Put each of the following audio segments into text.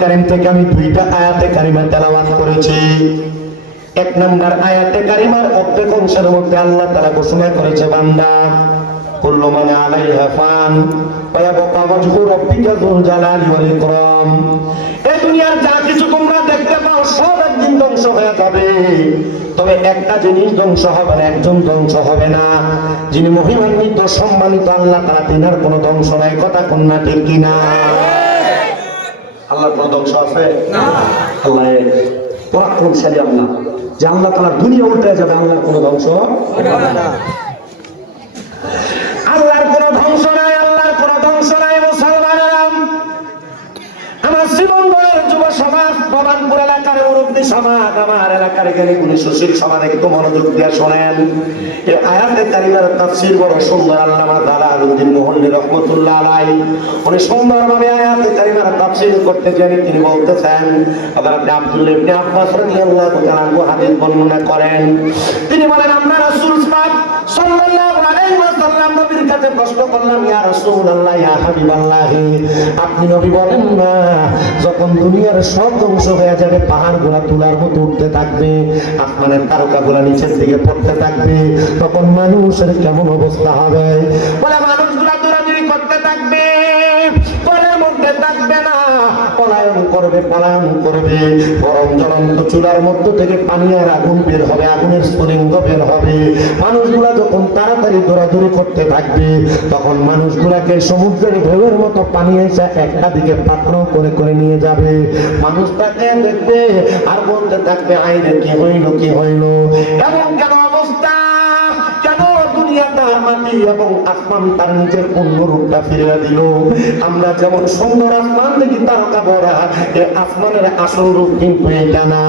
কারীম থেকে আমি দুইটা আয়াতে কারিমা তেলাওয়াত করেছি। এক নম্বর আয়াতে কারিমার অর্ধেক অংশের মধ্যে আল্লাহ তাআলা ঘোষণা করেছে, বান্দা কুল্লু মান আলাইহা ফান ওয়া ইয়াবকা ওয়াজহু রাব্বিকা যুল জালালি ওয়াল ইকরাম। এই দুনিয়ার যা কিছু তোমরা দেখতে পাও সব একদিন ধ্বংস হয়ে যাবে, তবে একটা জিনিস ধ্বংস হবে না, একজন ধ্বংস হবে না, যিনি মহিমান্বিত সম্মানিত আল্লাহ তাআলা, তিনার কোনো ধ্বংস নাই। কথা কোন না ঠিক কিনা? আল্লাহর কোনো ধ্বংস আছে না। আল্লাহ পরাক্রমশালী আল্লাহ, যে আল্লাহ তাআলা দুনিয়া উল্টে যাবে, আল্লাহর কোনো ধ্বংস হবে না। আল্লাহর কোনো ধ্বংস নাই, আল্লাহর কোনো ধ্বংস নাই। মুসলমানেরা, আমার জীবনভরের যুব সমাজ, ভবানপুর এলাকার মুরব্বী সমাজ, আমার এলাকার জ্ঞানীগুণী সুশীল সমাজ, একটু মনোযোগ দিয়ে শোনেন। এই আয়াতে কারিমার তাফসীর বড় সুন্দর। আল্লামা জালালউদ্দিন মুহল্লী রহমাতুল্লাহ আলাইহি উনি সুন্দরভাবে আয়াতে কারিমার তাফসীর করতে জানি তিনি বলতেছেন, হযরত আব্দুল্লাহ ইবনে আব্বাস রাদিয়াল্লাহু তাআলা আনহু হাদিস বর্ণনা করেন। তিনি বলেন, আমরা রাসূল পাক সাল্লাল্লাহু আলাইহি ওয়াসাল্লাম নবীর কাছে প্রশ্ন করলাম, ইয়া রাসূলুল্লাহ, ইয়া হাবিবাল্লাহ, আপনি নবী বলেন না, যখন দুনিয়ার সব ধ্বংস হয়ে যাবে, পাহাড়গুলা তুলার মতো উঠতে থাকবে, আসমানের তারকাগুলা নিচের দিকে পড়তে থাকবে, তখন মানুষের কেমন অবস্থা হবে? বলে, মানুষগুলা দৌড়াদৌড়ি করতে থাকবে, পরের মধ্যে থাকবে না, পলায়ন করবে, পলায়ন করবে। গরম জ্বলন্ত চুলার মধ্য থেকে পানি আর আগুন বের হবে, আগুনের স্ফুলিঙ্গ বের হবে। মানুষগুলা যখন তাড়াতাড়ি দৌড়াদৌড়ি করতে থাকবে, তখন মানুষগুলাকে সমুদ্রের ঢেউয়ের মতো পানি এসে একটা দিকে পাত্র করে করে নিয়ে যাবে। মানুষ তাকে দেখবে আর বলতে থাকবে, আইনে কি হইল, কি হইল, এমন কেন অবস্থা, কেন দুনিয়া তার মাটি এবং আসমান তার নিজের পূর্ণ রূপটা ফিরিয়ে দিল। আমরা যেমন সুন্দর আসমান দেখি তারকা ভরা, এই আসমানের আসল রূপ কিন্তু এইটা না।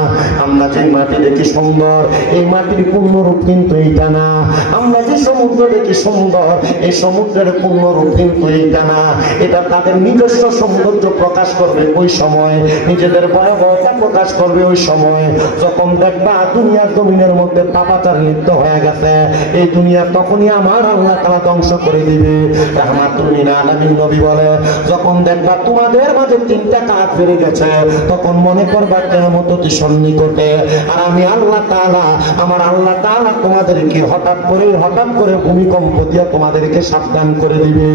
আমরা যে মাটি দেখি সুন্দর, এই মাটির পূর্ণ রূপ কিন্তু এইটা না। আমরা যে সমুদ্র দেখি সুন্দর, এই সমুদ্রের পূর্ণ রূপ কিন্তু এইটা না। এটা তাদের নিজস্ব সৌন্দর্য প্রকাশ করবে ওই সময়, নিজেদের ভয়াবহতা প্রকাশ করবে ওই সময়, যখন দেখবা দুনিয়ার জমিনের মধ্যে পাপাচার লিপ্ত হয়ে গেছে। এই দুনিয়া তখনই আমার আল্লাহ তাআলা ধ্বংস করে দিবে। রাহমাতুল লিল আলামিন নবী বলে, যখন দেখবা তোমাদের মাঝে তিনটা কাজ বেড়ে গেছে, তখন মনে করবা কিয়ামত অতি সন্নিকটে। আর আমি আল্লাহ তাআলা, আমার আল্লাহ তাআলা তোমাদেরকে হঠাৎ করে ভূমিকম্প দিয়ে তোমাদেরকে সাবধান করে দিবে।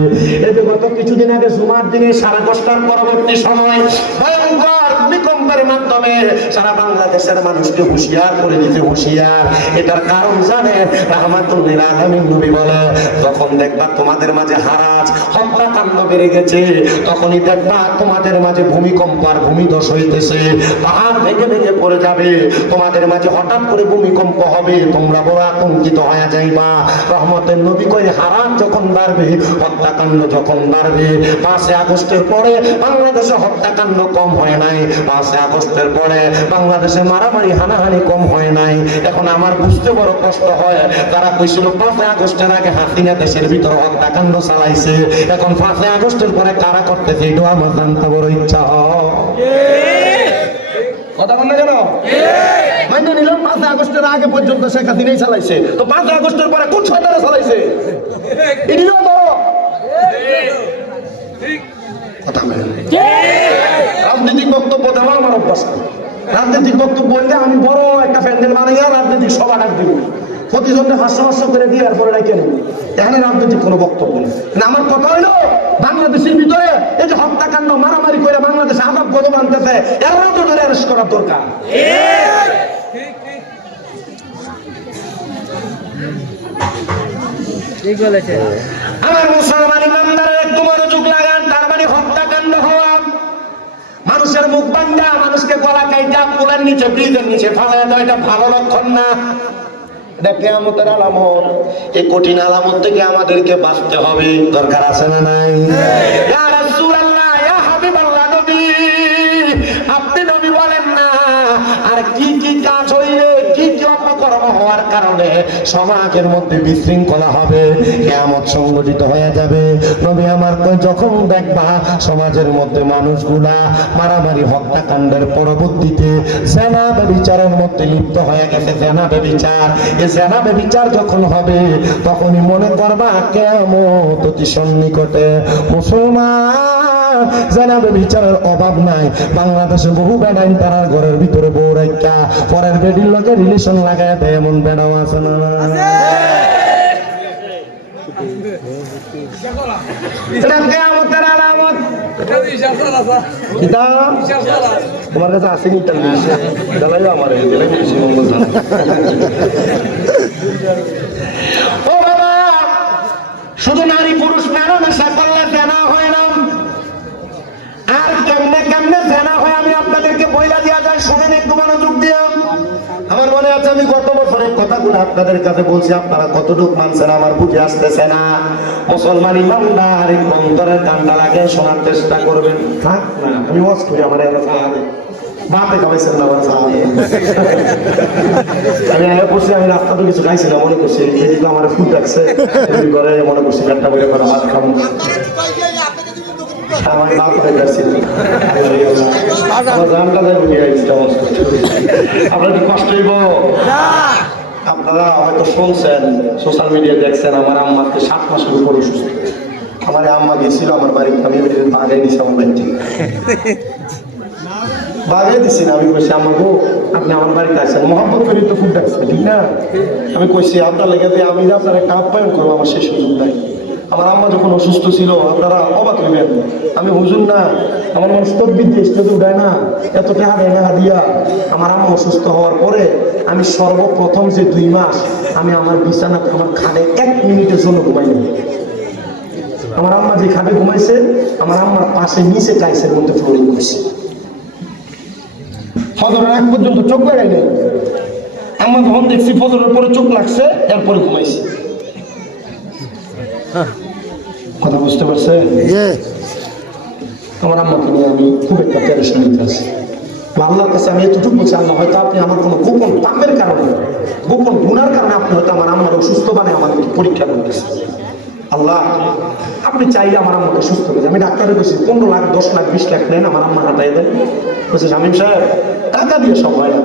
এই যে গত কিছুদিন আগে জুমার দিনে 10:30টার পরবর্তী সময় ভয়ঙ্কর ভূমিকম্পের মাধ্যমে সারা বাংলাদেশের মানুষকে হুঁশিয়ার করে দিতে, হুঁশিয়ার। এটার কারণ জানেন? রাহমাতুল লিল আলামিন নবী বলে, যখন দেখবা তোমাদের মাঝে হারাজ, হত্যাকাণ্ড বেড়ে গেছে, তখনই দেখবা তোমাদের মাঝে ভূমিকম্প আর ভূমিধস হইতেছে, পাহাড় ভেঙে ভেঙে পড়ে যাবে, তোমাদের মাঝে হঠাৎ করে ভূমিকম্প হবে, তোমরা বড় আতঙ্কিত হয়ে যাইবা। রহমতের নবী কই, হারাজ যখন বাড়বে, হত্যাকাণ্ড যখন বাড়বে। 5 আগস্টের পরে বাংলাদেশে হত্যাকাণ্ড কম হয় নাই, 5 আগস্টের পরে বাংলাদেশে মারামারি হানাহানি কম হয় নাই। এখন আমার বুঝতে বড় কষ্ট হয়, তারা কইছিল 5 আগস্টের আগে হাসিনা দেশের ভিতর হত্যাকাণ্ড চালাইছে, এখন 5 আগস্টের পরে কারা করতেছে, এটা আমার জানতে বড় ইচ্ছা হয়। কথা বল না কেন? মাইন্ড নিল 5 আগস্টের আগে পর্যন্ত শেখ হাসিনাই চালাইছে, তো 5 আগস্টের পরে কোন সরকার চালাইছে? এটিও তো কথা বলেন। রাজনৈতিক বক্তব্য দেওয়ার আমার অভ্যাস। রাজনৈতিক বক্তব্য বললে আমি বড় একটা প্যান্ডেল বানাইয়া রাজনৈতিক সভা ডাক দিব, প্রতিজনকে 500 করে দিয়ে এরপরে ডাকে নেব। এখানে রাজনৈতিক কোনো বক্তব্য নেই। আমার কথা হইলো, বাংলাদেশের ভিতরে এই যে হত্যাকাণ্ড মারামারি করে বাংলাদেশে আজাব গজব আনতেছে, এরা তো ধরে অ্যারেস্ট করার দরকার। আমার মুসলমান ইমানদারের একটু মনোযোগ লাগান। তার মানে হত্যাকাণ্ড হওয়া, মানুষের মুখ ভাঙা, মানুষকে গলা কাইটা পুলের নিচে, ব্রিজের নিচে ফালাইয়া দেওয়া, এটা ভালো লক্ষণ না। এটা কিয়ামতের আলামত। এই কঠিন আলামত থেকে আমাদেরকে বাঁচতে হবে, দরকার আছে না নাই? ইয়া রাসূলুল্লাহ, ইয়া হাবিবাল্লাহ নবী, আপনি নবী বলেন না আর কি কি কাজ হইলে, কি কি অপকর্ম হওয়ার কারণে সমাজের মধ্যে বিশৃঙ্খলা হবে, কিয়ামত সংঘটিত হয়ে যাবে। নবী আমার কই, যখন দেখবা সমাজের মধ্যে মানুষগুলা মারামারি হত্যাকাণ্ডের পরবর্তীতে জেনা ব্যভিচারের মধ্যে লিপ্ত হয়ে গেছে, জেনা ব্যভিচার, এই জেনা ব্যভিচার যখন হবে, তখনই মনে করবা কিয়ামত অতি সন্নিকটে। মুসলমান, জানাবে বিচারের অভাব নাই। বাংলাদেশে বহু বেড়াইন তারার ঘরের ভিতরে বউ রেখা পরের বেডির লোকের রিলেশন লাগায় দেয়, এমন বেড়াও আছে না? তোমার কাছে আসেনি আমার ও বাবা, শুধু নারী পুরুষ মেলামেশা করলে জানা হয় না, আর কেমনে কেমনে জানা হয় আমি আপনাদেরকে বইলা দেওয়া যায়, শুনেন একটু মনোযোগ দিয়ে। আমার মনে আছে আমি গত বছরের কথাগুলো আপনাদের কাছে বলছি, আপনারা কতটুকু মানছেন আমার বুঝে আসতেছে না। মুসলমান ইমানদার অন্তরের কান্ডা লাগে শোনার চেষ্টা করবেন। থাক না, আমি ওয়াজ করি আমার এলাকা বাপে খাওয়াইছেন না আমার সাহায্য। আমি আগে করছি, আমি রাস্তা তো কিছু খাইছি না, মনে করছি আমার ফুড রাখছে করে, মনে করছি একটা বলে করে ভাত খাবো। আমার বাপ হয়ে যাচ্ছে, আমার জানটা আপনার কি কষ্ট হইব? আপনারা হয়তো শুনছেন, সোশ্যাল মিডিয়া দেখছেন, আমার আম্মাকে 7 মাসের উপর অসুস্থ। আমার আম্মা গেছিল আমার বাড়িতে, আমি বাগাই দিছি আমার বাড়িতে, বাগাই দিছি না। আমি কইছি আম্মা গো আপনি আমার বাড়িতে আসছেন, মহব্বত করি তো ফুড রাখছে, ঠিক না? আমি কইছি আপনার লেগে আমি যে আপনার একটা আপ্যায়ন করবো, আমার সেই সুযোগ নাই। আমার আম্মা যখন অসুস্থ ছিল, আপনারা অবাক হইবেন, আমি হুজুর না, আমার মানুষ তকবির দিয়ে স্টেজে উঠায় না, এত টাকা দেয় না দিয়া। আমার আম্মা অসুস্থ হওয়ার পরে আমি সর্বপ্রথম যে 2 মাস আমি আমার বিছানা আমার খাটে 1 মিনিটের জন্য ঘুমাই নেই। আমার আম্মা যে খাটে ঘুমাইছে, আমার আম্মার পাশে নিচে টাইসের মধ্যে ফ্লোরিং করেছে। ফজরের আগ পর্যন্ত চোখ লাগাই নেই। আম্মা যখন দেখছি ফজরের পরে চোখ লাগছে, এরপরে ঘুমাইছে। কথা বুঝতে পারছে? আমার আম্মাকে নিয়ে আমি খুব একটা টেনশনিতে আছি। আল্লাহর কাছে আমি এতটুকু বলছি, আল্লাহ হয়তো আপনি আমার কোনো গোপন পাপের কারণে, গোপন গুনার কারণে আপনি হয়তো আমার আম্মার অসুস্থ বানায় আমাকে পরীক্ষা করতেছেন। আল্লাহ আপনি চাইলে আমার আম্মাকে সুস্থ করে। আমি ডাক্তারে বলছি 15 লাখ 10 লাখ 20 লাখ নেন, আমার আম্মা হাঁটাই দেন। বলছে শামীম সাহেব টাকা দিয়ে সব হয় না।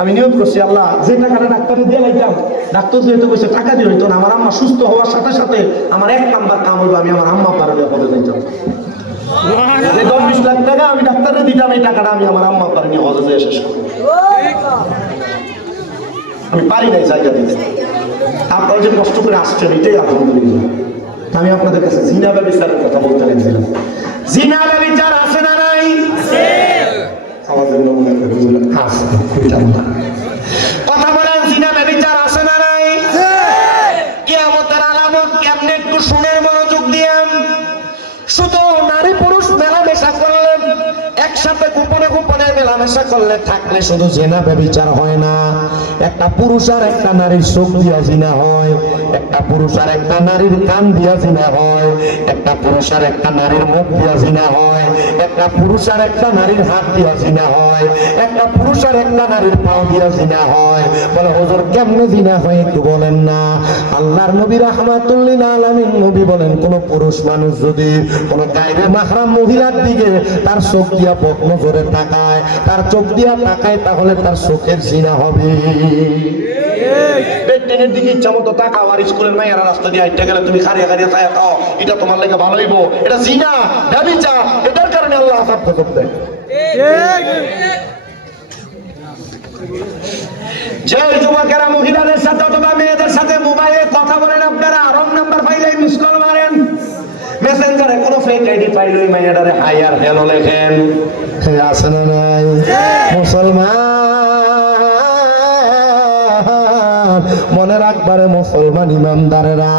আমি নিয়োগ করছি আল্লাহ যে টাকাটা ডাক্তারে দিয়ে লাইতাম, ডাক্তার যেহেতু বলছে টাকা দিয়ে হইতো না, আমার আম্মা সুস্থ হওয়ার সাথে সাথে আমার 1 নাম্বার কাম হইব, আমি আমার আম্মা পারে হতে যাইতাম। যে 10-20 লাখ টাকা আমি ডাক্তারে দিতাম, এই টাকাটা আমি আমার আম্মা পারে নিয়ে হজে যেয়ে শেষ করি। আমি পারি নাই জায়গা দিতে। আপনারা যে কষ্ট করে আসছেন, এটাই আলহামদুলিল্লাহ। আমি আপনাদের কাছে জিনা ব্যবচারের কথা বলতে লাগছিলাম। জিনা ব্যবচার আছে না নাই? আমাদের নমুনা কথা বলেন, জিনা ব্যবচার আছে না নাই? কিয়ামতের আলামত কেমনে একটু শুনের মনোযোগ দিয়ে। শুধু নারী পুরুষ মেলামেশা করলেন, একসাথে গোপনে গোপনে মেলামেশা করলে থাকলে শুধু জিনা ব্যভিচার হয় না, একটা পুরুষ আর একটা নারীর চোখ দিয়া জিনা হয়, একটা পুরুষ আর একটা নারীর কান দিয়া জিনা হয়, একটা পুরুষ আর একটা নারীর মুখ দিয়া জিনা হয়, একটা পুরুষ আর একটা নারীর হাত দিয়া জিনা হয়, একটা পুরুষ আর একটা নারীর পাও দিয়া জিনা হয়। বলে হুজুর কেমনে জিনা হয় একটু বলেন না? আল্লাহর নবী রাহমাতুল লিল আলামিন নবী বলেন, কোন পুরুষ মানুষ যদি কোন গায়রে মাহরাম মহিলার দিকে তার চোখ দিয়া পথ নজরে তাকায়, তার চোখ দিয়া তাকায়, তাহলে তার চোখের জিনা হবে। বেডেনের দিকে ইচ্ছা মতো তাকাও, আর স্কুলের মায়েরা রাস্তা দিয়ে হাঁটতে গেলে তুমি খারিয়া খারিয়া তাকাও, এটা তোমার লাগে ভালো হইব, এটা জিনা ব্যভিচার। এটার কারণে আল্লাহ আযাব গজব দেয়। যে যুবকেরা মহিলাদের সাথে অথবা মেয়েদের সাথে মোবাইলে কথা বলেন, আপনারা রং নাম্বার পাইলে মিস কল মারেন, মেসেঞ্জারে কোনো ফেক আইডি পাইলে ওই মাইয়াটারে হাই আর হ্যালো লেখেন। আছে না নাই? মুসলমান মনে রাখবারে মুসলমান ইমানদারেরা,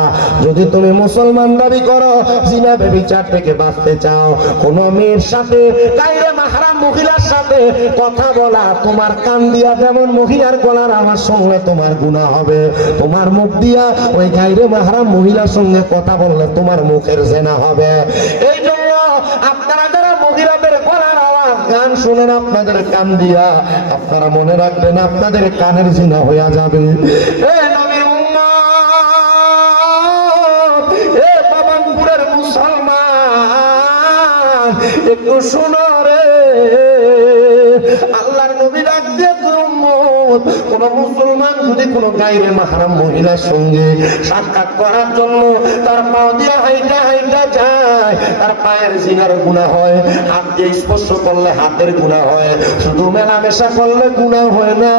যদি তুমি মুসলমান দাবি করো, জিনা ব্যভিচার থেকে বাঁচতে চাও, কোন মেয়ের সাথে গায়রে মাহরাম মহিলার সাথে কথা বলা, তোমার কান দিয়া যেমন মহিলার গলার আওয়াজ শুনলে তোমার গুনাহ হবে, তোমার মুখ দিয়া ওই গায়রে মাহরাম মহিলার সঙ্গে কথা বললে তোমার মুখের জিনা হবে। এই জন্য আপনারা যারা মহিলাদের গলার আওয়াজ গান শুনেন আপনাদের কান দিয়া, আপনারা মনে রাখবেন আপনাদের কানের জিনা হইয়া যাবে। একটু শোনো রে, আল্লাহর নবী ডাক দিয়ে কোন মুসলমান যদি কোনো গায়রে মাহরাম মহিলার সঙ্গে সাক্ষাৎ করার জন্য তার পা দিয়ে হাইটা হাইটা যায়, তার পায়ের জিনার গুনাহ হয়, হাত দিয়ে স্পর্শ করলে হাতের গুনাহ হয়, শুধু মেলামেশা করলে গুনাহ হয় না,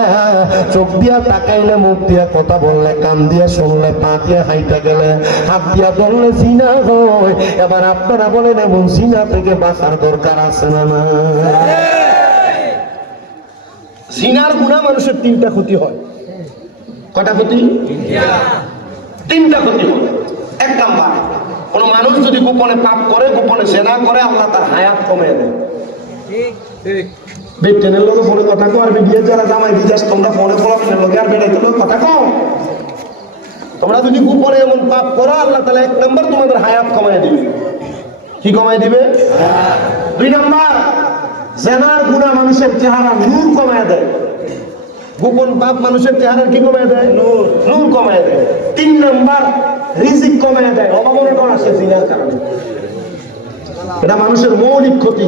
চোখ দিয়া তাকাইলে, মুখ দিয়া কথা বললে, কান দিয়া শুনলে, পা দিয়া হাইটা গেলে, হাত দিয়া ধরলে জিনা হয়। এবার আপনারা বলেন এমন জিনা থেকে বাঁচার দরকার আছে না? না, জিনার গুনাহ মানুষের তিনটা ক্ষতি হয়। কটা ক্ষতি? তিনটা ক্ষতি হয়। এক নাম্বার, কোন মানুষ যদি গোপনে পাপ করে, গোপনে জেনা করে, আল্লাহ তার হায়াত কমে দেয়। বেটেনের লোক ফোনে কথা কো, আর বিয়ে যারা জামাই বিদেশ, তোমরা ফোনে ফোলাফোনের লোক আর বেড়াইতে লোক কথা কও। তোমরা যদি গোপনে এমন পাপ করো, আল্লাহ তাআলা এক নাম্বার তোমাদের হায়াত কমায় দিবে। কি কমায় দিবে? দুই নাম্বার, জেনার গুনাহ মানুষের চেহারা নূর কমায় দেয়। গোপন পাপ মানুষের চেহারা কি কমায় দেয়? নূর কমায় দেয়। তিন নাম্বার, রিজিক কমায় দেয়। অভাবনটন আসে জিনার কারণে। এটা মানুষের মৌলিক ক্ষতি।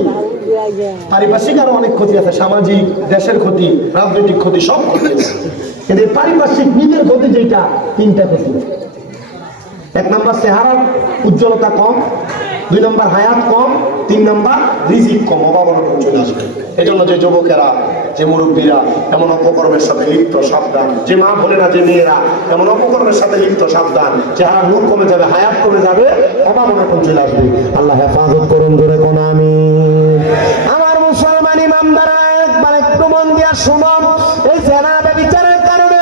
পারিপার্শ্বিক আরো অনেক ক্ষতি আছে, সামাজিক, দেশের ক্ষতি, রাজনৈতিক ক্ষতি, সব ক্ষতি আছে। কিন্তু পারিপার্শ্বিক নিজের ক্ষতি যেটা, তিনটা ক্ষতি। এক নাম্বার চেহারার উজ্জ্বলতা কম, দুই নাম্বার হায়াত কম, তিন নাম্বার রিজিক কম, অভাবনটন চলে আসবে। এই জন্য যে যুবকেরা, যে মুরব্বীরা এমন অপকর্মের সাথে লিপ্ত, সাবধান। যে মা বোনেরা, যে মেয়েরা এমন অপকর্মের সাথে লিপ্ত, সাবধান। চেহারা নূর কমে যাবে, হায়াত কমে যাবে, অভাবনটন চলে আসবে। আল্লাহ হেফাজত করুন, ধরে কোন আমিন। আমার মুসলমান ইমামদারা একবার একটু মন দিয়া শুনো। এই জেনা ব্যভিচারের কারণে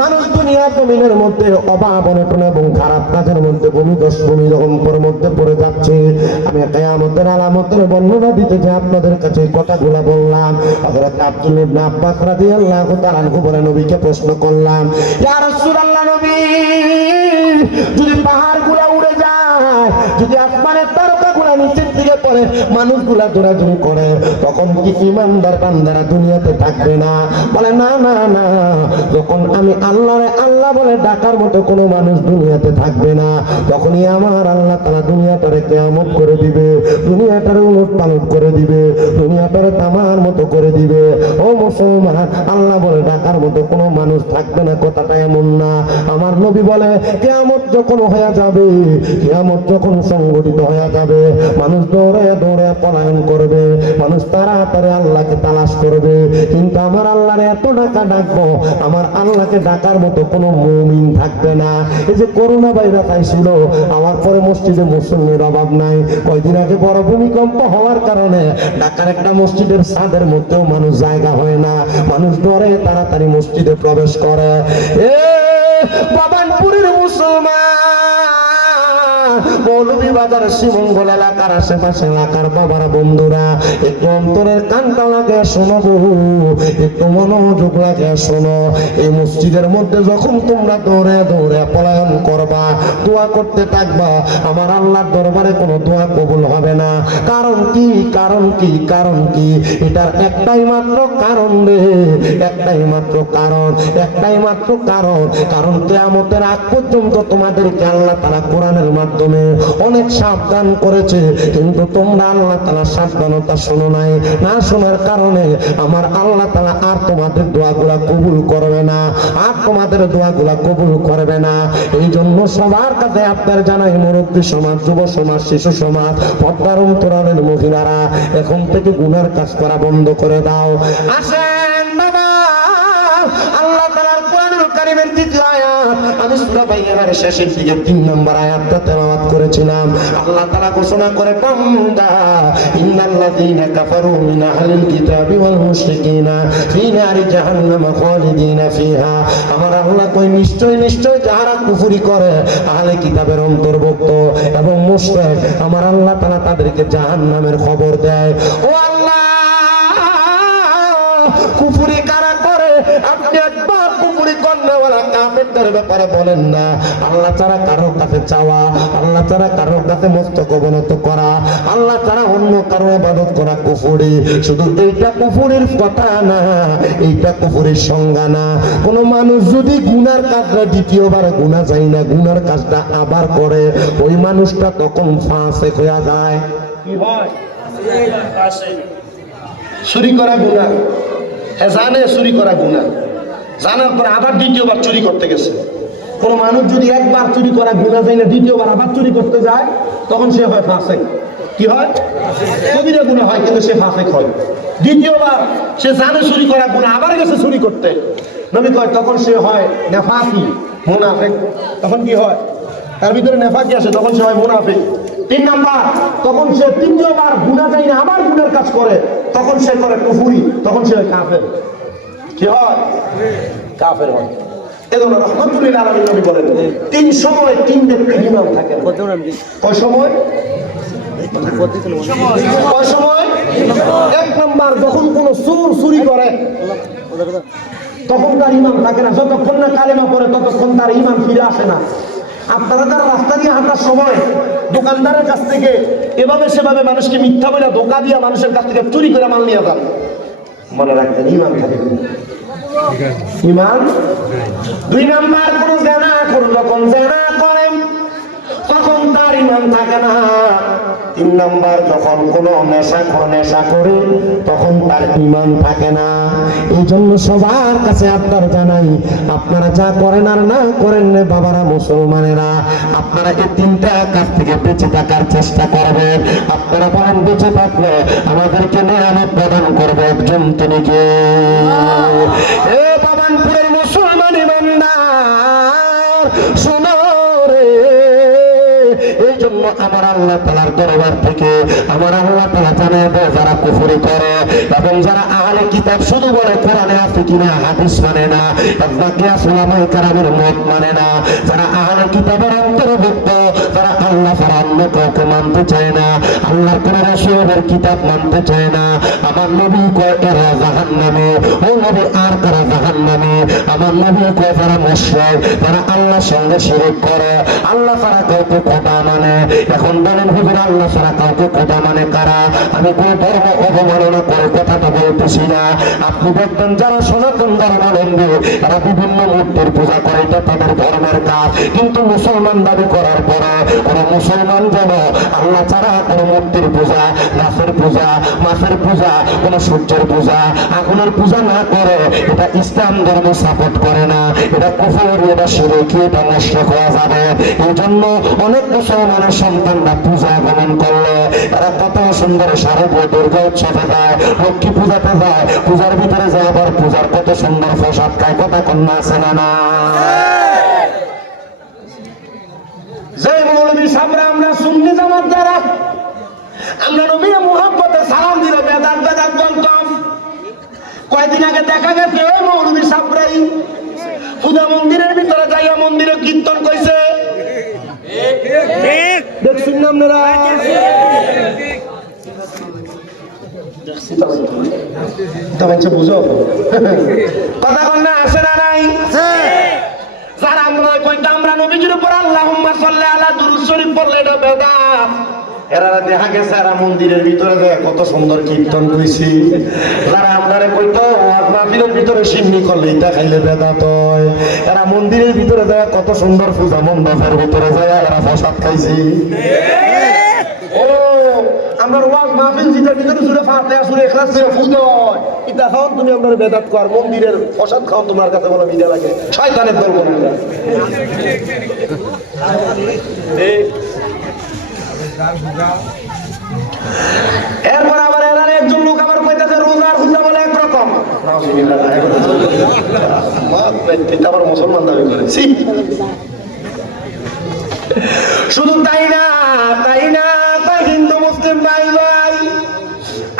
মানুষ দুনিয়া জমিনের মধ্যে অভাবনটন এবং খারাপ কাজের মধ্যে ভূমি যখন মধ্যে পড়ে যাচ্ছে। আমি কিয়ামতের আলামতের বর্ণনা দিতে যে আপনাদের কাছে কথাগুলো বললাম। হযরত আব্দুল্লাহ ইবনে আব্বাস রাদিয়াল্লাহু তাআলা আনহু বলে, নবীকে প্রশ্ন করলাম, ইয়া রাসূলুল্লাহ, নবী, যদি পাহাড়গুলো উড়ে যায়, যদি আসমানের তারকাগুলো নিচের দিকে পড়ে, মানুষগুলা দৌড়াদৌড়ি করে, তখন কি ঈমানদার বান্দারা দুনিয়াতে থাকবে না? বলে, না না না, যখন আমি আল্লাহরে আল্লাহ বলে ডাকার মতো কোনো মানুষ দুনিয়াতে থাকবে না, তখনই আমার আল্লাহ তাআলা দুনিয়াটারে কিয়ামত করে দিবে, দুনিয়াটারে উলটপালট করে দিবে, দুনিয়াটারে তামার মতো করে দিবে। ও মুসলমান, আল্লাহ বলে ডাকার মতো কোনো মানুষ থাকবে না, কথাটা এমন না। আমার নবী বলে, কিয়ামত যখন হয়ে যাবে, কিয়ামত যখন সংগঠিত হয়ে যাবে, মানুষ দৌড়ে দৌড়ে পলায়ন করবে, মানুষ তাড়াতাড়ি আল্লাহকে তালাশ করবে, কিন্তু আমার আল্লাহরে এত ডাকা ডাকবো, আমার আল্লাহকে ডাকার মতো কোনো মুমিন থাকবে না। এই যে করোনা ভাইরাস আইছিল, আমার পরে মসজিদে মুসল্লির অভাব নাই। কয়দিন আগে বড় ভূমিকম্প হওয়ার কারণে ঢাকার একটা মসজিদের ছাদের মধ্যেও মানুষ জায়গা হয় না, মানুষ ডরে তাড়াতাড়ি মসজিদে প্রবেশ করে। বাবানপুরের মুসলমান, মৌলভীবাজার শ্রীমঙ্গল এলাকার আশেপাশে এলাকার বাবারা, বন্ধুরা, একটু অন্তরের কানটা লাগে শোনো, একটু মনোযোগ লাগে শোনো। এই মসজিদের মধ্যে যখন তোমরা দৌড়ে দৌড়ে পলায়ন করবা, দোয়া করতে থাকবা, আমার আল্লাহর দরবারে কোনো দোয়া কবুল হবে না। কারণ কি? কারণ কি? কারণ কি? এটার একটাই মাত্র কারণ রে, একটাই মাত্র কারণ, একটাই মাত্র কারণ। কারণ কিয়ামতের আগ পর্যন্ত তোমাদেরকে আল্লাহ তাআলা কোরআনের মাধ্যমে অনেক সাবধান করেছে, কিন্তু তোমরা আল্লাহ তাআলা সাবধানতা শোনো নাই। না শোনার কারণে আমার আল্লাহ তাআলা আর তোমাদের দোয়াগুলা কবুল করবে না, আর তোমাদের দোয়াগুলা কবুল করবে না। এই জন্য সবার কাছে আপনার জানাই, মুরব্বী সমাজ, যুব সমাজ, শিশু সমাজ, পর্দার অন্তরালের মহিলারা, এখন থেকে গুনার কাজ করা বন্ধ করে দাও। আসেন বাবা, আল্লাহ তাআলার কোরআনুল কারীমের দ্বিতীয় আয়াত, আমি সূরা বাইয়ানের শেষের দিকে 3 নম্বর আয়াতটা তেলাওয়াত করেছিলাম। আল্লাহ তাআলা ঘোষণা করে, বান্দা, ইন্নাল্লাযীনা কাফারু মিন আহলিল কিতাবি ওয়াল মুশরিকিনা ফী নারি জাহান্নাম খালিদিনা ফিহা। আমার আল্লাহ কই, নিশ্চয় নিশ্চয় যারা কুফরি করে, আহলে কিতাবের অন্তর্ভুক্ত এবং মুশরিক, আমার আল্লাহ তাআলা তাদেরকে জাহান্নামের খবর দেয়। ও আল্লাহ, কুফরি কারা করে? আপনি একবার কুফরি করনেওয়ালা কাফেরদের ব্যাপারে বলেন না। আল্লাহ ছাড়া কারোর কাছে চাওয়া, আল্লাহ ছাড়া কারোর কাছে মস্তক অবনত করা, আল্লাহ ছাড়া অন্য কারো ইবাদত করা কুফরি। শুধু এইটা কুফরির কথা না, এইটা কুফরির সংজ্ঞা না। কোন মানুষ যদি গুনার কাজটা দ্বিতীয়বার গুনাহ যায় না, গুনার কাজটা আবার করে, ওই মানুষটা তখন ফাসিক হয়ে যায়। কি হয়? চুরি করা গুনাহ, জানে চুরি করা গুনাহ, জানার পরে আবার দ্বিতীয়বার চুরি করতে গেছে। কোন মানুষ যদি একবার চুরি করা গুনাহ যায় না, দ্বিতীয়বার আবার চুরি করতে যায়, তখন সে হয় ফাসিক। কি হয়? কবিরা গুনাহ হয়, কিন্তু সে ফাসিক হয়। দ্বিতীয়বার সে জানে চুরি করা গুনাহ, আবার গেছে চুরি করতে, নবী কয় তখন সে হয় নেফাকি, মুনাফিক। তখন কি হয়? তার ভিতরে নেফাকি আসে, তখন সে হয় মুনাফিক। 3 নাম্বার, তখন সে তৃতীয়বার গুনাহ যায় না, আবার গুনার কাজ করে, তখন সে করে কুফরি, তখন সে হয় কাফের। কি হয়? কাফের হয়। এজন্য রাহমাতুল্লিল আলামিন নবী বলেন 3 সময় 3 ব্যক্তির ঈমান থাকে না। কয় সময়? কয় সময়? 1 নাম্বার, যখন কোন চোর চুরি করে তখন তার ঈমান থাকে না, যতক্ষণ না কালেমা পড়ে ততক্ষণ তার ঈমান ফিরে আসে না। আপনারা তার রাস্তা দিয়ে হাঁটার সময় দোকানদারের কাছ থেকে এভাবে সেভাবে মানুষকে মিথ্যা বলে ধোঁকা দিয়ে মানুষের কাছ থেকে চুরি করে মাল নিয়ে যান, মনে রাখবেন ঈমান থাকে না। ঈমান। 2 নাম্বার, কোন জানা কোন রকম জানা করেন তখন তার ঈমান থাকে না। 3 নাম্বার, যখন কোন নেশা করে তখন তার ঈমান থাকে না। এই জন্য সবার কাছে আপনার জানাই, আপনারা যা করেন আর না করেন রে বাবারা মুসলমানেরা, আপনারা এই 3টা কাজ থেকে বেঁচে থাকার চেষ্টা করবেন। আপনারা বলেন বেঁচে থাকলে আমাদেরকে নিয়ামত প্রদান করবে একজন, তিনি কে? এ বাবানপুরের মুসলমান ইমানদার শোনো রে, এই জন্য আমার আল্লাহ তাআলার দরবার থেকে আমার আল্লাহ তাআলা জানায় দেয়, যারা কুফরি করে এবং যারা আহলে কিতাব শুধু বলে কোরআনে আছে কিনা হাদিস মানে না, বাকি উলামায়ে কেরামের মত মানে না, যারা আহলে কিতাবের অন্তর্ভুক্ত, যারা আল্লাহ ছাড়া অন্য কাউকে মানতে চায় না, আল্লাহর কোন রাসূলের কিতাব মানতে চায় না, আমার নবী কয় এরা জাহান্নামী। ও নবী, আর কারা জাহান্নামী? আমার নবী কয় যারা মুশরিক, যারা আল্লাহর সঙ্গে শিরক করে, আল্লাহ ছাড়া কাউকে খোদা মানে। এখন বলেন হুজুর, আল্লাহ ছাড়া কাউকে খোদা মানে কারা? আমি কোন ধর্ম অবমাননা করে কথাটা বলতেছি না। আপনি দেখবেন যারা সনাতন ধর্মাবলম্বী তারা বিভিন্ন মূর্তির পূজা করে, এটা তাদের ধর্মের কাজ, কিন্তু মুসলমান দাবি করার পরে কোন মুসলমান যেন আল্লাহ ছাড়া কোন মূর্তির পূজা, গাছের পূজা, মাছের পূজা, কোন সূর্যের পূজা, আগুনের পূজা না করে, এটা ইসলাম ধর্ম সাপোর্ট করে না, এটা কুফর, এটা শিরক, এটা মুশরিক হয়ে যাবে। এই জন্য অনেক মুসলমানের সন্তানরা পূজা পালন করলে তারা কত সুন্দর শারদীয় দুর্গা উৎসবে যায়, লক্ষ্মী পূজাতে যায়, পূজার ভিতরে যায় আবার পূজার কত সুন্দর প্রসাদ খায়, কথা কন্যা আছে না না? যে মৌলবী সামনে আমরা সুন্নি জামাত যারা আমরা নবীর মুহাব্বতে সালাম দিল বেদাত বেদাত বলতাম, কয়েকদিন আগে দেখা গেছে ওই মৌলবী সাবরাই পূজা মন্দিরের ভিতরে যাইয়া মন্দিরে কীর্তন কইছে। দেখছেন না আপনারা? বুঝো কথা কন্যা আসে না নাই? যারা আমরা কইতাম আমরা নবীজির উপর আল্লাহুম্মা সাল্লি আলা দুরূদ শরীফ পড়লে এটা বেদাত, এরা দেখা গেছে এরা মন্দিরের ভিতরে যায় কত সুন্দর কীর্তন কইছি। যারা আমরা কইতো ওয়াজ মাহফিলের ভিতরে সিন্নি করলে এটা খাইলে বেদাত হয়, এরা মন্দিরের ভিতরে যায় কত সুন্দর পূজা মণ্ডপের ভিতরে যায় এরা প্রসাদ খাইছি। ও আমার ওয়াজ মাহফিল যেটার ভিতরে সুরে ফাতিহা সুরে ইখলাস সুরে ফুজা হয়, এটা খাও তুমি আমাদের বেদাত কর, মন্দিরের প্রসাদ খাও তোমার কাছে বলো বিদা লাগে, শয়তানের দল বলো। এরপর আবার এরা একজন লোক আবার কইতাছে রোজার হুজা বলে একরকম, আবার মুসলমান দাবি করেছি। শুধু তাই না তাই হিন্দু মুসলিম ভাই ভাই,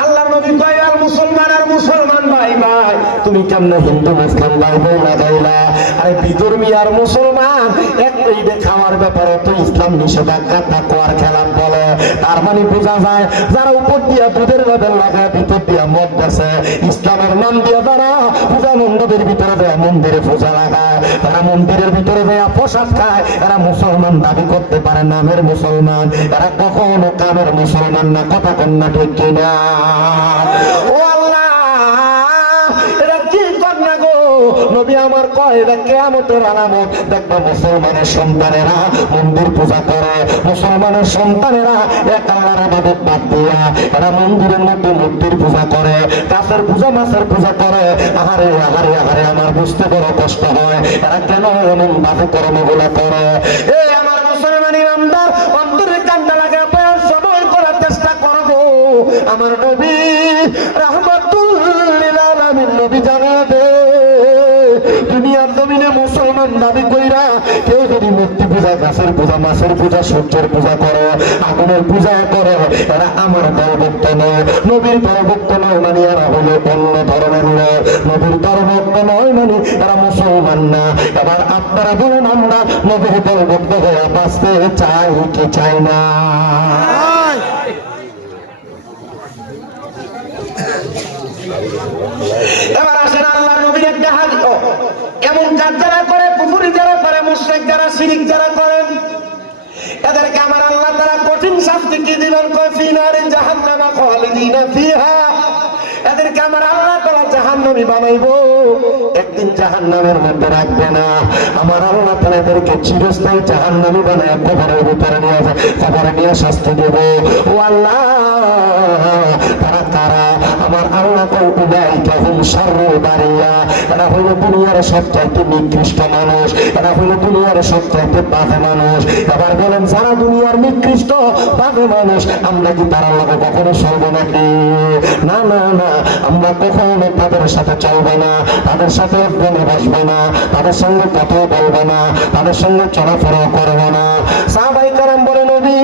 আল্লাহর নবী কয় আল মুসলমান আর মুসলমান ভাই ভাই, তুমি কেমনে হিন্দু মুসলিম ভাই ভাই না যাইলা? আরে বিধর্মী আর মুসলমান একটাই খাওয়ার ব্যাপারে তো ইসলাম নিষেধাজ্ঞা তাকওয়ার খেলাফ বলে। তার মানে বোঝা যায় যারা উপর দিয়া দুধের লেবেল লাগায় ভিতর দিয়া মদ বেছে, ইসলামের নাম দিয়া যারা পূজা মণ্ডপের ভিতরে দেয় মন্দিরে পূজা লাগায়, তারা মন্দিরের ভিতরে দেয়া প্রসাদ খায়, এরা মুসলমান দাবি করতে পারে নামের মুসলমান, এরা কখনো কামের মুসলমান না, কথা কন্যা ঠিক কিনা? ও আল্লাহ, এরা কি কন্যা গো? নবী আমার কয় এটা কিয়ামতের আলামত, দেখবা মুসলমানের সন্তানেরা মন্দির পূজা করে, মুসলমানের সন্তানেরা এক আল্লাহর ইবাদত বাদ দিয়া এরা মন্দিরের মধ্যে মূর্তির পূজা করে, গাছের পূজা মাছের পূজা করে। আহারে আহারে আহারে, আমার বুঝতে বড় কষ্ট হয় এরা কেন এমন ভাবে কর্মগুলো করে। এই আমার মুসলমান ইমানদার, অন্তরে কান্না লাগে, বয়ান শ্রবণ করার চেষ্টা করবো। আমার নবী রাহমাতুল লিল আলামিন নবী জানিয়ে দে, দুনিয়ার জমিনে মুসলমান দাবি কইরা কেউ যদি মূর্তি পূজা, গাছের পূজা, মাছের পূজা, সূর্যের পূজা করে, আগুনের পূজা করে, এরা আমার দলভুক্ত নয়, নবীর দলভুক্ত নয়, মানে এরা হলো অন্য ধরনের লোক। নবীর দলভুক্ত নয় মানে এরা মুসলমান না। এবার আপনারা বলুন, আমরা নবীর দলভুক্ত হয়ে বাঁচতে চাই কি চাই না? এবার আসেন আল্লাহর নবীর একটা হাদিস, এমন কাজ যারা করে, কুফরি যারা করে, মুশরিক যারা, শিরক যারা করেন, এদেরকে আমার আল্লাহ তাআলা কঠিন শাস্তি কি দিবেন? কয় ফি নারি জাহান্নামা খালিদিনা ফিহা, এদেরকে আমার আল্লাহ তাআলা জাহান্নামী বানাইবো, একদিন জাহান্নামের মধ্যে রাখবে না। আমার আল্লাহ তাআলা এদেরকে চিরস্থায়ী জাহান্নামী বানায় কবরের ভিতরে নিয়ে যায়, কবরে নিয়ে শাস্তি দেব। ও আল্লাহ, তারা কারা? আমার আল্লাহ কয় উলাইকা হুম শাররুল বারিয়া, এরা হলো দুনিয়ার সবচাইতে নিকৃষ্ট মানুষ, এরা হলো দুনিয়ার সবচাইতে বাজে মানুষ। এবার বলেন, যারা দুনিয়ার নিকৃষ্ট বাজে মানুষ, আমরা কি তার আল্লাহ কখনো চলবো নাকি? না না না, আমরা কখনো তাদের সাথে চলবো না, তাদের সাথে বনে বসবো না, তাদের সঙ্গে কথা বলবো না, তাদের সঙ্গে চলাফেরা করবো না। সাহাবায়ে কেরাম বলে, নবী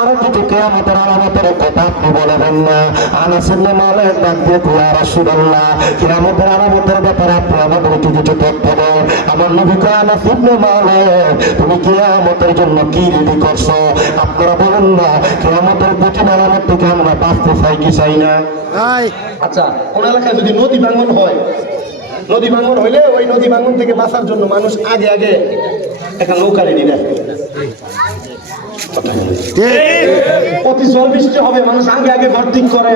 আরো কিছু কিয়ামতের আলামতের কথা আপনি বলবেন না? আনাস ইবনে মালিক ডাক দিয়ে কয়, ইয়া রাসূলুল্লাহ, কিয়ামতের আলামতের ব্যাপারে আপনি আমাদেরকে কিছু তথ্য দেন। আমার নবী কয়, আনাস ইবনে মালিক, তুমি কিয়ামতের জন্য কি রেডি করছো? আপনারা বলেন না, কিয়ামতের কঠিন আলামত থেকে আমরা বাঁচতে চাই কি চাই না? আচ্ছা, কোন এলাকায় যদি নদী ভাঙন হয়, নদী ভাঙন হইলে ওই নদী ভাঙন থেকে বাঁচার জন্য মানুষ আগে আগে একটা নৌকা রেডি রাখে। অতি ঝড় বৃষ্টি হবে, মানুষ আগে আগে ঘর ঠিক করে।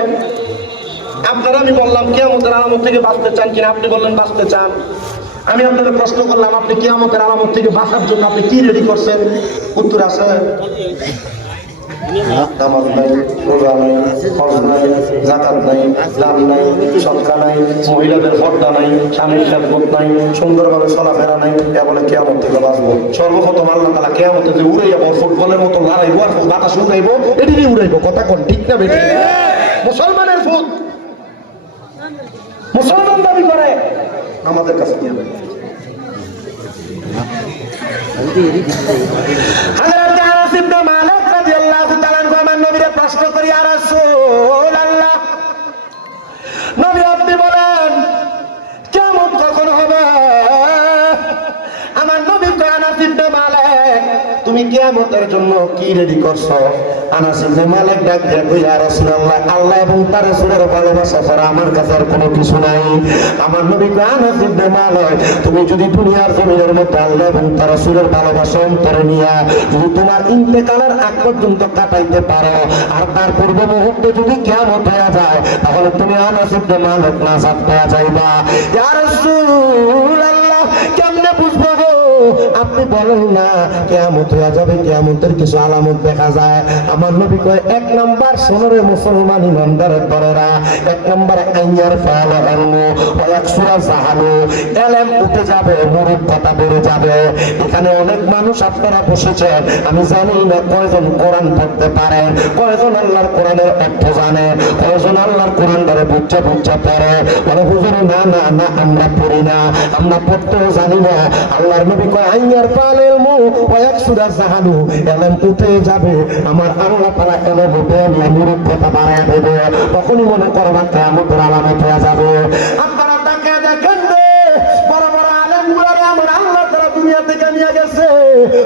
আপনারা, আমি বললাম কিয়ামতের আলামত থেকে বাঁচতে চান কিনা, আপনি বললেন বাঁচতে চান। আমি আপনাদের প্রশ্ন করলাম, আপনি কিয়ামতের আলামত থেকে বাঁচার জন্য আপনি কি রেডি করছেন? উত্তর আছে, নামাজ নাই, রোজা নাই, হজ নাই, যাকাত নাই, দান নাই, সদকা নাই, মহিলাদের পর্দা নাই, স্বামীর খেদমত নাই, সুন্দরভাবে চলাফেরা নাই, এ বলে কিয়ামত থেকে বাঁচবো। সর্বপ্রথম আল্লাহ তাআলা কিয়ামতে যে উড়াইবো, ফুটবলের মতো লড়াইবো আর বাতাস উড়াইবো, এটিই উড়াইবো। কথা কোন ঠিক না বেঠিক? মুসলমানের ফুট মুসলমান দাবি করে, আমাদের কাছে কি হবে? প্রশ্ন করি, ইয়া রাসূলুল্লাহ, নবী আপনি বলেন কিয়ামত কখন হবে? আমার নবী কয়, আনাস ইবনে মালিক, তুমি কিয়ামতের জন্য কি রেডি করছো? আনাস ইবনে মালিক ডাক দিয়ে কয়, ইয়া রাসূলুল্লাহ, আল্লাহ এবং তার রাসূলের ভালোবাসা ছাড়া আমার কাছে আর কোনো কিছু নাই। আমার নবী কয়, আনাস ইবনে মালিক, তুমি যদি দুনিয়ার জমিনের মধ্যে আল্লাহ এবং তার রাসূলের ভালোবাসা অন্তরে নিয়া যদি তোমার ইন্তেকালের আগ পর্যন্ত কাটাইতে পারো, আর তার পূর্ব মুহূর্তে যদি কিয়ামত হয়ে যায়, তাহলে তুমি আনাস ইবনে মালিক নাজাত পেয়ে যাইবা। ইয়া রাসূলুল্লাহ, কেমনে বুঝবো গো? আপনি বলেন না কিয়ামত হয়ে যাবে, কিয়ামতের কিছু আলামত দেখা যায়। আমার নবী কয়, এক নাম্বার সোনরে মুসলমান ইমানদারের দরেরা, এক নাম্বার আইয়ার ফালা আনমু ওয়া ইয়াকসুরা জাহালু, এলেম উঠে যাবে, মূর্খতা বেড়ে যাবে। এখানে অনেক মানুষ আপনারা বসেছেন, আমি জানি না কয়জন কোরআন পড়তে পারেন, কয়জন আল্লাহর কোরআনের অর্থ জানে, কয়জন আল্লাহর কোরআন ধরে বুঝা বুঝা পড়ে। বলে হুজুর, না না না, আমরা পড়ি না, আমরা পড়তেও জানি না। আল্লাহর নবী কয়, আইয়ার ফালা আনমু ওয়া ইয়াকসুরা জাহালু, এলেম উঠে যাবে, আমার আল্লাহ তাআলা এলেম উঠে নিয়ে মূর্খতা বাড়ায় দেবে। তখনই মনে করবা কিয়ামতের আলামত হয়ে যাবে। আপনারা তাকে দেখেন রে, বড় বড় আলেমগুলোরে আমার আল্লাহ তাআলা দুনিয়া থেকে নিয়ে গেছে।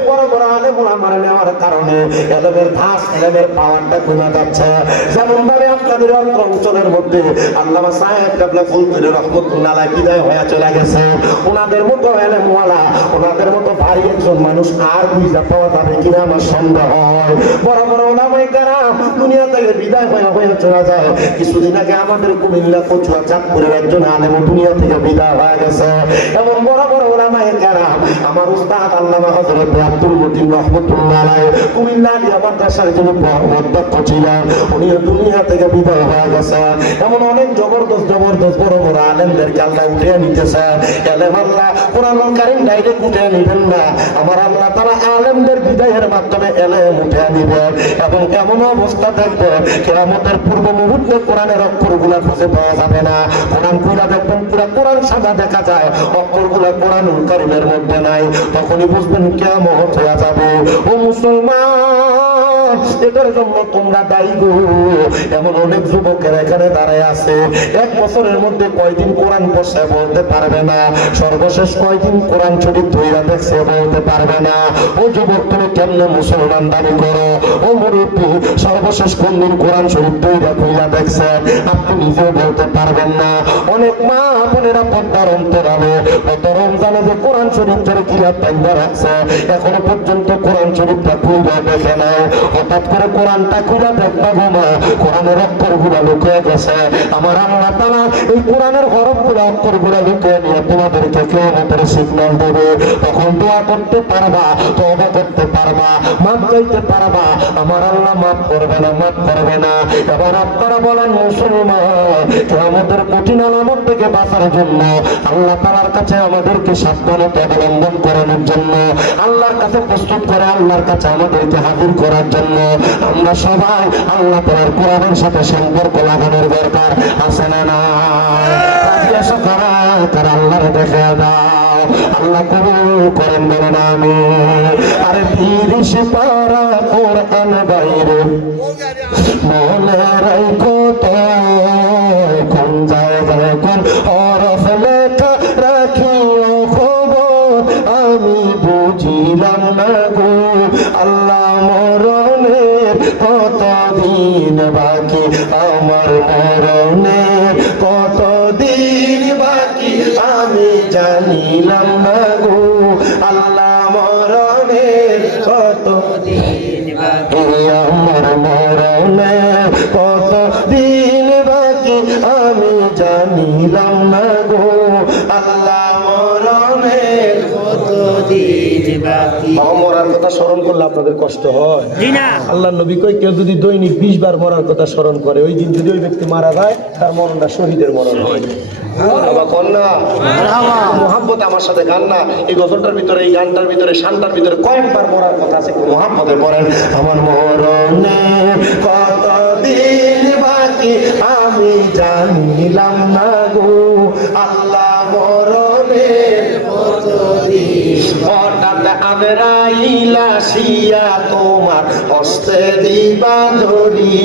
বড় বড় আলেমগুলো আমার নেওয়ার কারণে এলেমের ধাস, এলেমের পাওয়ারটা কমে যাচ্ছে। যেমন ভাবে আপনাদের অঞ্চলের মধ্যে আল্লামা সাহেব কাবলা ফুলতুরি রহমতুল্লাহ আলাইহি বিদায় হয়ে চলে গেছে। ওনাদের মতো এলেমওয়ালা, ওনাদের মতো ভারী একজন মানুষ আর বুঝা পাওয়া যাবে কিনা আমার সন্দেহ হয়। বড় বড় ওলামায়ে কেরাম দুনিয়া থেকে বিদায় হয়ে চলে যায়। কিছুদিন আগে আমাদের কুমিল্লা কচুয়া চাঁদপুরের একজন আলেম দুনিয়া থেকে বিদায় হয়ে গেছে। এমন বড় বড় ওলামায়ে কেরাম, আমার উস্তাদ আল্লামা হযরত আব্দুল মতিন রহমতুল্লাহ আলাইহি কুমিল্লা মাদ্রাসার যিনি অধ্যক্ষ ছিলেন, উনি দুনিয়া থেকে বিদায় হয়ে গেছে। এমন অনেক জবরদস্ত বড় বড় আলেমদেরকে আল্লাহ উঠিয়ে নিতেছে। এলেম আল্লাহ কোরআনুল কারীম ডাইরেক্ট উঠিয়ে নিবেন না, আমার আল্লাহ তাআলা আলেমদের বিদায়ের মাধ্যমে এলেম উঠিয়ে নিবেন। এবং এমন অবস্থা থাকবে কিয়ামতের পূর্ব মুহূর্তে কোরআনের অক্ষরগুলো খুঁজে পাওয়া যাবে না। কোরআন খুলে দেখবেন পুরো কোরআন সাদা দেখা যায়, অক্ষরগুলো কোরআনুল কারীমের মধ্যে নাই। তখনই বুঝবেন কিয়ামত হয়ে যাবে। ও মুসলমান, এটার জন্য তোমরা দায়ী গো। এমন অনেক যুবকের এখানে দাঁড়ায় আছে, এক বছরের মধ্যে কয়দিন কোরআন পড়ছে বলতে পারবে না, সর্বশেষ কয়দিন কোরআন শরীফ ধইরা দেখছে বলতে পারবে না। ও যুবক, তুমি কেমনে মুসলমান দাবি করো? ও মুরব্বী, সর্বশেষ কোন দিন কোরআন শরীফ ধইরা দেখছেন আপনি নিজেও বলতে পারবেন না। অনেক মা বোনেরা পর্দার অন্তরালে গত রমজানে যে কোরআন শরীফ ধরে কিরাত টাইমা রাখছে, এখনো পর্যন্ত কোরআন শরীফটা খুলে দেখে নাই। হঠাৎ করে কোরআনটা খুলে দেখবা গো মা, কোরআনের অক্ষরগুলো লুকিয়ে গেছে। আমার আল্লাহ তাআলা এই কোরআনের হরফগুলো অক্ষরগুলো লুকিয়ে নিয়ে তোমাদেরকে কিয়ামতের সিগন্যাল দেবে। তখন দোয়া করতে পারবা, তওবা করতে পারবা, মাফ চাইতে পারবা। আমার আল্লাহ মাফ করবে না, মাফ করবে না। এবার আপনারা বলেন মুসলমান, কিয়ামতের কঠিন আলামত থেকে বাঁচার জন্য আল্লাহ তাআলার কাছে আমাদেরকে সাবধানতা অবলম্বন করানোর জন্য, আল্লাহর কাছে প্রস্তুত করে আল্লাহর কাছে আমাদেরকে হাজির করার জন্য আমরা সবাই আল্লাহ তাআলার কোরআনের সাথে সম্পর্ক লাগানোর দরকার আছে না? না এসো কারা কারা আল্লাহর দেখে দাও, আল্লাহ কবুল করেন বলেন আমিন। আরে তিরিশ পারা কোরআন বাইরে মনে রাখো তো, কোন জায়গায় কোন হরফ লেখা রাখিও খবর আমি বুঝিলাম না গো। আল্লাহ মরণের কতদিন বাকি, আমার মরণের কতদিন বাকি আমি জানিলাম না গো। আল্লাহ মরণের কতদিন বাকি, আমার মরণের কতদিন বাকি আমি জানিলাম না গো। আল্লাহ মরণের কতদিন বাকি। মরার কথা স্মরণ করলে আপনাদের কষ্ট হয়? আল্লাহ নবী কই, কেউ যদি দৈনিক 20 বার মরার কথা স্মরণ করে, ওই দিন যদি ওই ব্যক্তি মারা যায় তার মরণটা শহীদের মরণ হয়। মোহাম্মত আমার সাথে গান না, এই গজলটার ভিতরে, এই গানটার ভিতরে, শানটার ভিতরে কয়েকবার মরার কথা আছে। মোহাম্মদে পড়েন, আমার মরণের কতদিন বাকি আমি জানিলাম না গো। আল্লাহ মরণের কতদিন, হঠাৎ আজরাইল আসিয়া তোমার হস্তে দিবা ধরি,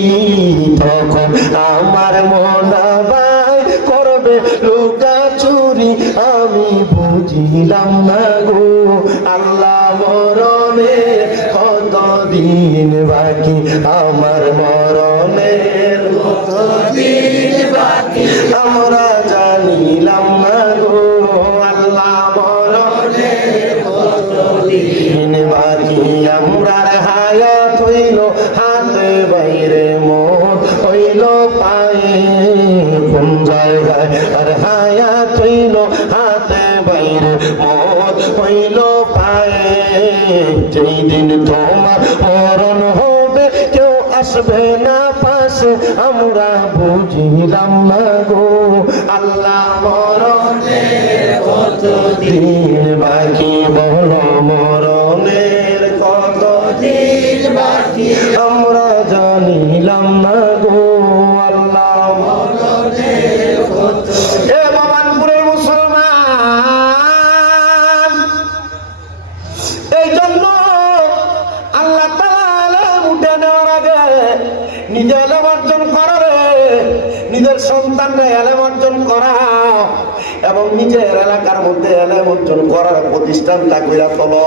তখন আমার মনাবাই করবে লুকা চুরি আমি বুঝিলাম না গো। আল্লাহ মরণের কতদিন বাকি, আমার মরণের কতদিন বাকি আমরা জানিলাম না গো। আল্লাহ মরণের কতদিন বাকি, আমরার হায়াত হইল হাতে বাইরে, মত হইল পায়ে কোন জায়গায়, আর হায়াত হইল হাতে বাইরে, মত হইল পায়ে। যেই দিন তোমার মরণ হবে কেউ আসবে না পাশে আমরা বুঝিলাম না গো। আল্লাহ মরণের কতদিন বাকি, বলো মরণের কতদিন বাকি আমরা জানিলাম না গো। আল্লাহ মরণের কতদিন। এ বাবানপুরের মুসলমান, এই জন্য আল্লাহ তাআলা উঠে নেওয়ার আগে নিজে এলেম অর্জন করারে, নিজের সন্তানরা এলেম অর্জন করা এবং নিজের এলাকার মধ্যে এলেম অর্জন করার প্রতিষ্ঠানটা কইরা তোলো।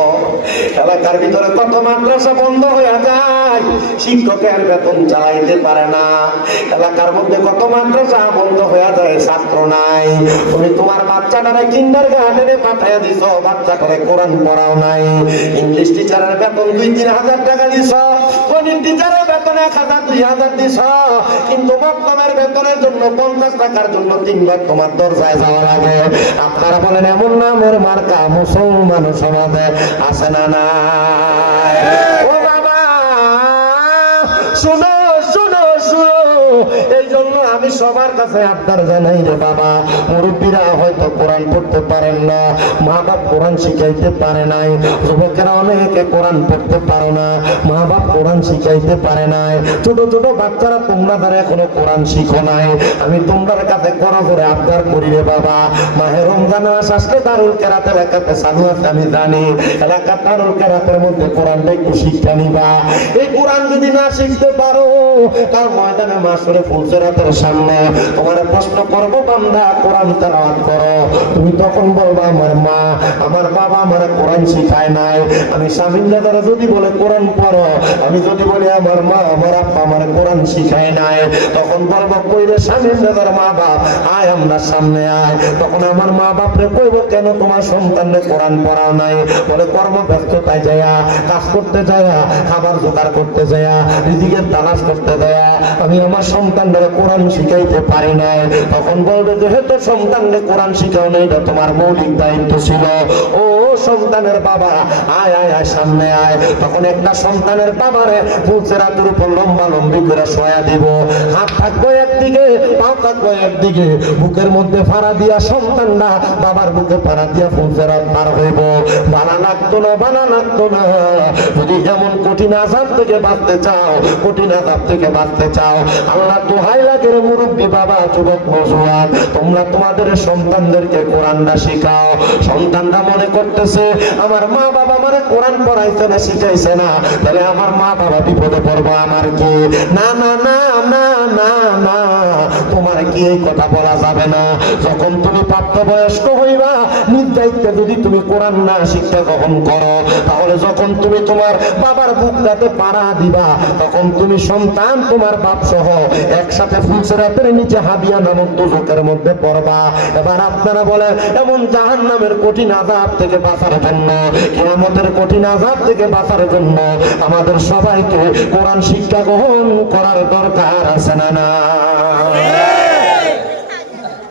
এলাকার ভিতরে কত মাদ্রাসা বন্ধ হয়ে যায়, শিক্ষকের বেতন চালাইতে পারে না। এলাকার মধ্যে কত মাদ্রাসা বন্ধ হয়ে যায়, ছাত্র নাই। তুমি তোমার বাচ্চাটারে কিন্ডারগার্টেনে পাঠাইয়া দিছো, বাচ্চা করে কোরআন পড়াও নাই। ইংলিশ টিচারের বেতন 2-3 হাজার টাকা দিছ, গণিত টিচারের বেতন 1000-2000 দিছ, কিন্তু মক্তবের বেতনের জন্য 50 টাকার জন্য 3 বার তোমার দরজায় যাওয়া লাগে। আপনারা বলেন এমন নামের মার্কা মুসলমান সমাজে আছে না নাই? ও বাবা শুনো শুনো শুনো, এই জন্য আমি সবার কাছে আবদার জানাই রে বাবা, মুরব্বীরা হয়তো কোরআন পড়তে পারেন না, মা বাপ কোরআন শিখাইতে পারে নাই, যুবকেরা অনেকে কোরআন পড়তে পারো না, মা বাপ কোরআন শিখাইতে পারে নাই, ছোট ছোট বাচ্চারা তোমরা দ্বারা এখনো কোরআন শিখো নাই। আমি তোমরা কাছে করো করে আবদার করি রে বাবা, মাহে রমজান আসলে দারুল কেরাত এলাকাতে চালু আছে আমি জানি, এলাকার দারুল কেরাতের মধ্যে কোরআনটা একটু শিক্ষা নিবা। এই কোরআন যদি না শিখতে পারো, তার ময়দানে মাসরে ফুলসেরাতের সামনে তোমার প্রশ্ন করবো, বান্দা কোরআন তেলাওয়াত করো, তুমি তখন বলবা আমার মা আমার বাবা আমার কোরআন শিখায় নাই। আমি স্বামীর দাদারা যদি বলে কোরআন পড়ো, আমি যদি বলি আমার মা আমার আব্বা আমার কোরআন শিখায় নাই, তখন বলবো কইরে স্বামীর দাদার মা বাপ আয় আমরা সামনে আয়। তখন আমার মা বাপরে কইব কেন তোমার সন্তানরে কোরআন পড়াও নাই? বলে কর্মব্যস্ততায় যায়া, কাজ করতে যায়া, খাবার জোগাড় করতে যায়া, রিজিকের তালাশ করতে যায়া আমি আমার সন্তানদের কোরআন শিখাইতে পারি নাই। তখন বলবে যেহেতু সন্তানরে কোরআন শিখাও নাই, এটা তোমার মৌলিক দায়িত্ব ছিল। ও সন্তানের বাবা আয় আয় আয় সামনে আয়। তখন একটা সন্তানের বাবারে ফুলসেরাতের উপর লম্বা লম্বি করে শোয়া দিব, হাত থাকবো একদিকে পাও থাকবো একদিকে, বুকের মধ্যে ফাড়া দিয়া সন্তানরা বাবার বুকে ফাড়া দিয়া ফুলসেরাত পার হইব। বানা লাগতো না, বানা লাগতো না। যদি এমন কঠিন আযাব থেকে বাঁচতে চাও, কঠিন আযাব থেকে বাঁচতে চাও, আল্লাহ দোহাই লাগে রে মুরব্বী বাবা যুবক নওজোয়ান, তোমরা তোমাদের সন্তানদেরকে কোরআনটা শিখাও। সন্তানরা মনে করতেছে আমার মা বাবা আমারে কোরআন পড়াইছে না, শিখাইছে না, তাহলে আমার মা বাবা বিপদে পড়বো আমার কি? না না না না না না, তোমার কি এই কথা বলা যাবে না। যখন তুমি প্রাপ্তবয়স্ক হইবা, নিজ দায়িত্বে যদি তুমি কোরআন না শিক্ষা গ্রহণ করো, তাহলে যখন তুমি তোমার বাবার বুকটাতে পাড়া দিবা, তখন তুমি সন্তান তোমার বাপ সহ একসাথে ফুলসেরাতের নিচে হাবিয়া নামক দোজখের মধ্যে পড়বা। এবার আপনারা বলে এমন জাহান্নামের কঠিন আযাব থেকে বাঁচার জন্য, কিয়ামতের কঠিন আযাব থেকে বাঁচার জন্য আমাদের সবাইকে কোরআন শিক্ষা গ্রহণ করার দরকার আছে না না?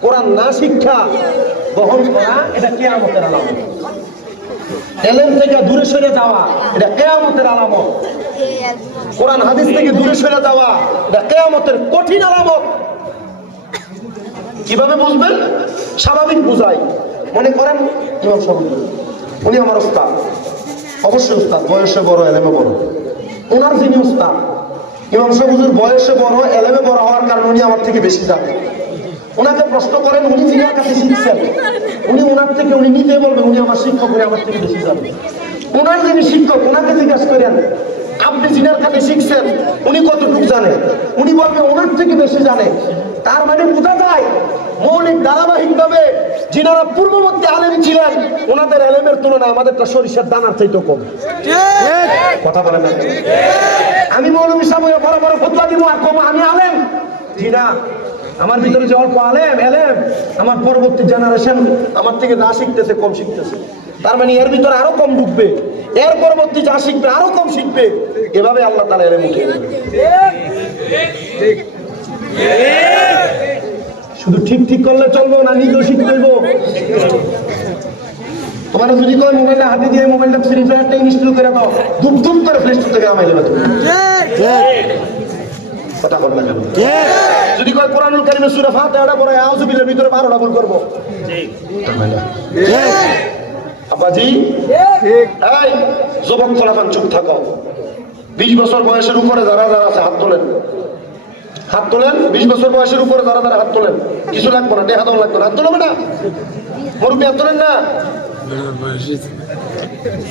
কোরআন না শিক্ষা গ্রহণ করা এটা কিয়ামতের আলামত। এলেম থেকে দূরে সরে যাওয়া এটা কিয়ামতের আলামত। কোরআন হাদিস থেকে দূরে সরে যাওয়া এটা কিয়ামতের কঠিন আলামত। কিভাবে বুঝবেন? স্বাভাবিক বুঝাই। মনে করেন ইমাম সাহেব উনি আমার উস্তাদ, অবশ্যই উস্তাদ, বয়সে বড় এলেমে বড়। ওনার যিনি উস্তাদ ইমাম সাহেব হুজুর বয়সে বড় এলেমে বড় হওয়ার কারণে উনি আমার থেকে বেশি জানেন। ওনাকে প্রশ্ন করেন, উনি যিনার কাছে শিখছেন, উনি ওনার থেকে উনি নিজে বলবেন উনি আমার শিক্ষক, উনি আমার থেকে বেশি জানেন। ওনার যিনি শিক্ষক ওনাকে জিজ্ঞাসা করেন আপনি যিনার কাছে শিখছেন উনি কতটুকু জানেন, উনি বলবেন ওনার থেকে বেশি জানে। তার মানে বোঝা যায় মৌলিক ধারাবাহিক ভাবে যিনারা পূর্ববর্তী আলেম ছিলেন ওনাদের আলেমের তুলনায় আমাদেরটা সরিষার দানার চাইতে কম। কথা বলেন না? আমি মৌলভী সাহেব বড় বড় ফতোয়া দিব আর কম আমি আলেম? জি না, আমার ভিতরে যে অল্প আলেম এলেম, আমার পরবর্তী জেনারেশন আমার থেকে যা শিখতেছে কম শিখতেছে। তার মানে এর ভিতরে আরো কম ঢুকবে, এর পরবর্তী যা শিখবে আরো কম শিখবে। এভাবে আল্লাহ তাআলা এলেম উঠিয়ে দেন। শুধু ঠিক ঠিক করলে চলবো না, নিজেও শিখতে হইব। তোমার যদি কয় মোবাইলটা হাতে দিয়ে মোবাইলটা ফ্রি ফায়ারটা ইনস্টল করে দাও, ধুপ ধুপ করে প্লে স্টোর থেকে নামাই দেবে তুমি। কথা বল না কেন? যদি কয় কোরআনুল কারীমের সূরা ফাতিহাটা পড়ে আউযু বিল্লাহির ভিতরে 12টা ভুল করব, ঠিক আব্বাজি ঠিক। এই যুবক ফলাফল চুপ থাকো। 20 বছর বয়সের উপরে যারা যারা আছে হাত তোলেন, হাত তোলেন। 20 বছর বয়সের উপরে যারা যারা হাত তোলেন, কিছু লাগবে না, টাকা দাও লাগবে না, হাত তোলেন না। মুরব্বী হাত তোলেন না,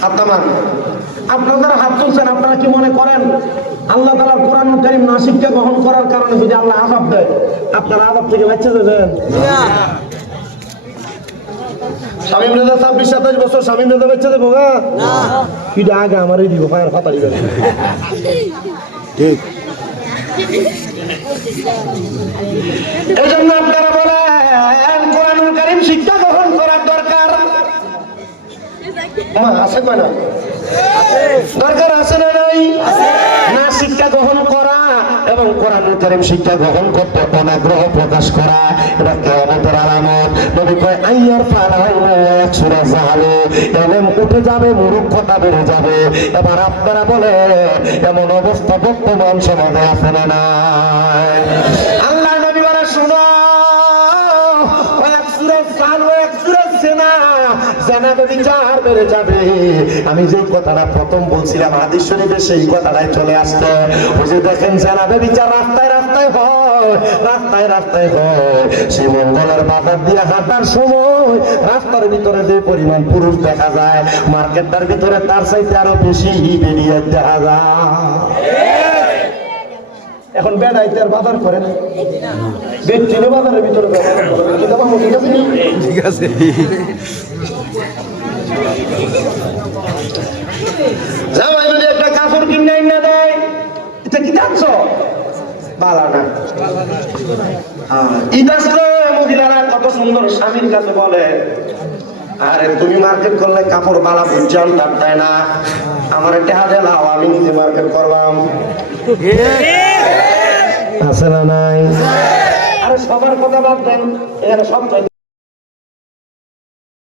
হাত নামান। আপনারা যারা হাত তুলছেন আপনারা কি মনে করেন আল্লাহ তাআলার কোরআনুল কারীম না শিক্ষা গ্রহণ করার কারণে যদি আল্লাহ আযাব দেয় আপনারা আযাব থেকে বাঁচতে যাবেন? শামীম রেজা 26-27 বছর শামীম রেজা বাচ্চা দেবো না, কিটা আগে আমারই দিব ফায়ার ফাতারি দেবে। ঠিক এই জন্য আপনারা বলেন কোরআনুল কারীম শিক্ষা গ্রহণ করার দরকার আছে কয় না? দরকার আছে না নাই? না শিক্ষা গ্রহণ করা এবং কোরআনুল কারীম শিক্ষা গ্রহণ করতে অনাগ্রহ প্রকাশ করা এটা কিয়ামতের আলামত। নবী কয় আইয়ার ফালা জাহালে, এলেম উঠে যাবে, মূর্খতা বেড়ে যাবে। এবার আপনারা বলে এমন অবস্থা বর্তমান সমাজে আছে না নাই? জেনাবে বিচার বেড়ে যাবে। আমি যে কথাটা প্রথম বলছিলাম হাদিস শরীফে সেই কথাটাই চলে আসছে। ওই যে দেখেন জেনাবে বিচার রাস্তায় রাস্তায় হয়, রাস্তায় রাস্তায় হয়। সেই মঙ্গলের বাজার দিয়ে হাঁটার সময় রাস্তার ভিতরে যে পরিমাণ পুরুষ দেখা যায়, মার্কেটটার ভিতরে তার চাইতে আরো বেশি বেরিয়ে দেখা যায়। এখন বেড়াইতে বাজার করেন, বেডটিনে বাজারের ভিতরে ঠিক আছে। জামাই যদি একটা কাপড় কিনে না দেয়, এটা কি জানছ বালা না। ঈদ আসলে মহিলারা কত সুন্দর স্বামীর কাছে বলে, আরে তুমি মার্কেট করলে কাপড় বালা বুঝাম তার দেয় না, আমার টেহা দেলাও আমি নিজে মার্কেট করবাম। আছে না নাই? আরে সবার কথা বাদ দেন, এখানে সব